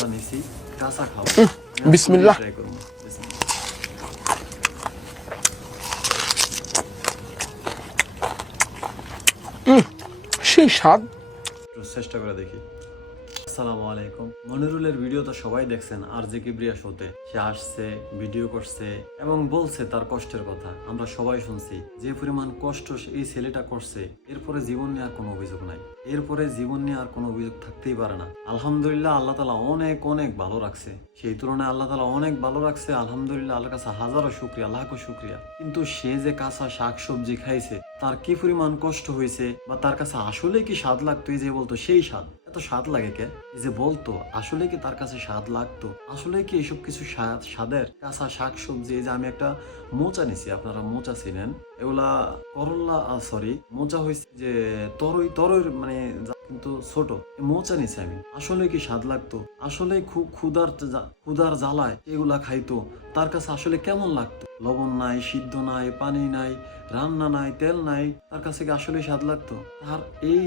মোচাটা নিছি, কাঁচা খাবো। বিসমিল্লাহ। ট্রাই করবো। বিসমিল্লাহ। সেই স্বাদ। একটু চেষ্টা করে দেখি। আসসালামু আলাইকুম। মনিরুলের ভিডিও তো সবাই দেখছেন, আর যে কিবরিয়া শোতে সে আসছে, ভিডিও করছে এবং বলছে তার কষ্টের কথা। আমরা সবাই শুনছি যে পরিমাণ কষ্ট এই ছেলেটা করছে, এরপরে জীবন নিয়ে আর কোনো অভিযোগ নাই। এরপরে জীবন নিয়ে আর কোনো অভিযোগ থাকতেই পারে না। আলহামদুলিল্লাহ, আল্লাহ তাআলা অনেক অনেক ভালো রাখছে। সেই তুলনায় আল্লাহ তাআলা অনেক ভালো রাখছে। আলহামদুলিল্লাহ, আল্লাহর কাছে হাজারো শুকরিয়া, লাখো শুকরিয়া। কিন্তু সে যে কাঁচা শাক সবজি খাইছে, তার কি পরিমাণ কষ্ট হয়েছে, বা তার কাছে আসলে কি স্বাদ লাগতো, এই যে বলতো সেই স্বাদ, এত স্বাদ লাগে কে? এই যে বলতো আসলে কি তার কাছে স্বাদ লাগতো? আসলে কি এইসব কিছু স্বাদের কাঁচা শাক সবজি? এই যে আমি একটা মোচা নিছি, আপনারা মোচা চিনেন, এগুলা করল্লা, সরি মোচা হয়েছে যে তরই তরই মানে কিন্তু ছোট মোচা নিছি আমি। আসলে কি স্বাদ লাগতো? আসলে খুব ক্ষুধার জ্বালায় এগুলা খাইতো, তার কাছে আসলে কেমন লাগতো? লবণ নাই, সিদ্ধ নাই, পানি নাই, রান্না নাই, তেল নাই, তার কাছে কি আসলে স্বাদ লাগতো? তার এই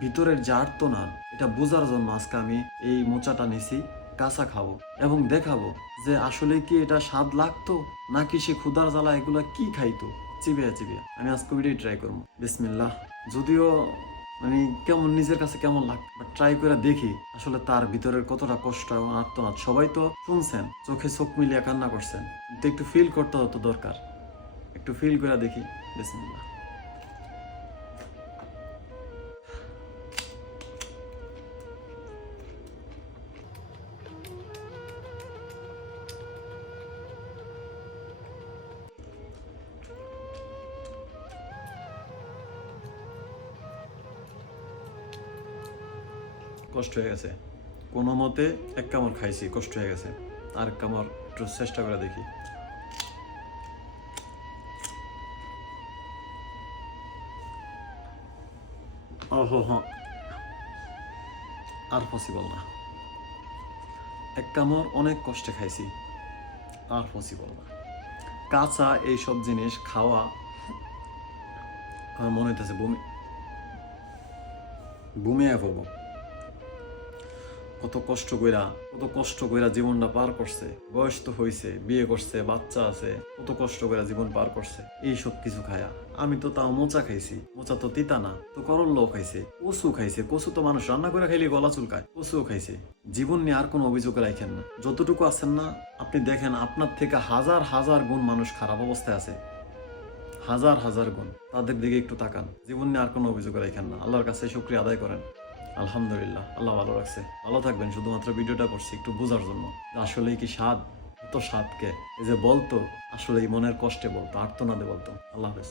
ভিতরের যে আর্তনাদ, এটা বোঝার জন্য আজকে আমি এই মোচাটা নিছি, কাঁচা খাবো এবং দেখাবো যে আসলে কি এটা স্বাদ লাগতো, নাকি সে ক্ষুধার জ্বালা এগুলা কি খাইতো চিবিয়া চিবিয়া। আমি আজকে ভিডিও ট্রাই করবো। বিসমিল্লাহ। যদিও মানে কেমন নিজের কাছে কেমন লাগতো, বাট ট্রাই করে দেখি আসলে তার ভিতরের কতটা কষ্ট এবং আর্তনাদ। সবাই তো শুনছেন, চোখে চোখ মিলিয়ে কান্না করছেন, কিন্তু একটু ফিল করতে হতো দরকার। একটু ফিল করে দেখি। বিসমিল্লাহ। কষ্ট হয়ে গেছে, কোনো মতে এক কামড় খাইছি, কষ্ট হয়ে গেছে, আর এক কামড় একটু চেষ্টা করে দেখি। ওহো হ, আর পসিবল না। এক কামড় অনেক কষ্টে খাইছি, আর পসিবল না। কাঁচা এইসব জিনিস খাওয়া আমার মনে হইতেছে বমি বমিয়ে পড়বো। কত কষ্ট কইরা জীবনটা পার করছে, বয়স তো হয়েছে, বিয়ে করছে, বাচ্চা আছে, কত কষ্ট কইরা জীবন পার করছে এইসব কিছু খায়া। আমি তো তাও মোচা খাইছি, মোচা তো তিতা না, তো করল্লাও খাইছে, কচু খাইছে, কচু তো মানুষ রান্না করে খাইলে গলা চুলকায়, কচুও খাইছে। জীবন নিয়ে আর কোনো অভিযোগ রাখেন না। যতটুকু আছেন না, আপনি দেখেন আপনার থেকে হাজার হাজার গুণ মানুষ খারাপ অবস্থায় আছে, হাজার হাজার গুণ। তাদের দিকে একটু তাকান। জীবন নিয়ে আর কোনো অভিযোগ রাখেন না। আল্লাহর কাছে শুকরিয়া আদায় করেন। আলহামদুলিল্লাহ, আল্লাহ ভালো রাখছে। ভালো থাকবেন। শুধুমাত্র ভিডিওটা করছি একটু বোঝার জন্য আসলেই কি স্বাদ, এত স্বাদকে এই যে বলতো, আসলে মনের কষ্টে বলতো, আর্তনাদে বলতো। আল্লাহ হাফেজ।